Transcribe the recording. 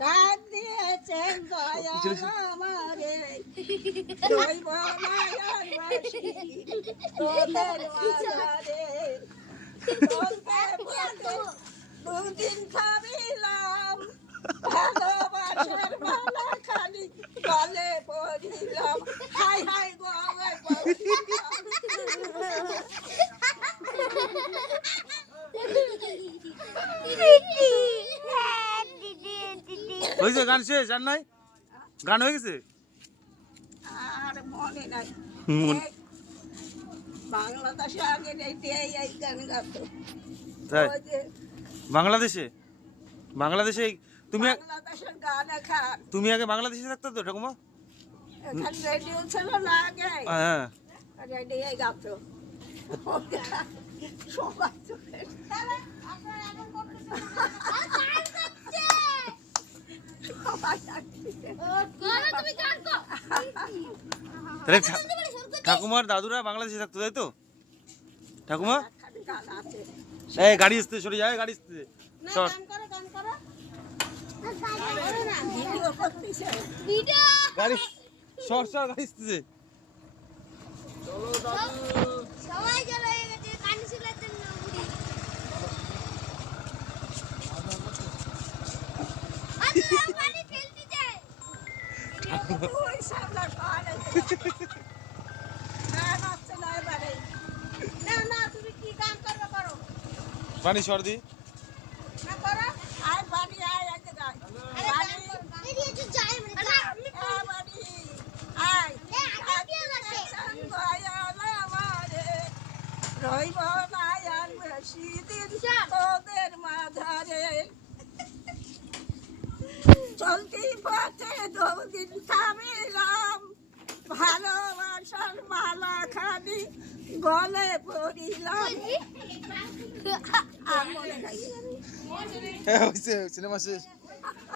ডাক দিয়েছেন দয়াল আমারে রইব মায়ার বাসি তোদের মাঝারে বলতে বলতে দুদিন খাবিলাম ভালোবাসার মালা খালি গলে পড়িলাম হাই হাই গো হাই হয়েছে গান শেষ আর নাই গান হয়ে গেছে আর মনে নাই বাংলাদেশে আগে এই গান গাতো তাই ওই যে বাংলাদেশে বাংলাদেশে তুমি বাংলাদেশের গান এখন তুমি আগে বাংলাদেশে থাকতো তো ঠাকুমা এখানে রেডিও ছিল না আগে হ্যাঁ রেডিও গাতো সবাই তো তাহলে ঠাকুমার দাদুরা বাংলাদেশে থাকতো তাই তো ঠাকুমা এই গাড়ি আসতে সরে যায় গাড়ি আসতে শর্ট গাড়ি শর্ট শর্ট গাড়ি আসতেছে সবাই চলে গেছে কানি ছিলার জন্য বুড়ি আচ্ছা পানি ফেলতে যায় ওই সামনে পারে না নাচতে না এবারে না না তুমি কি কাম করবে করো পানি সর দি না করো আয় বাড়ি আয় আগে যাই বাড়ি এই যে যায় মানে বাড়ি আয় রইব না আর বেশি দিন তোদের মাঝারে চলতি পথে দুদিন থামিলাম ভালোবাসার মালা খানি গলে পড়িলাম হ্যাঁ হয়েছে সিনেমা শেষ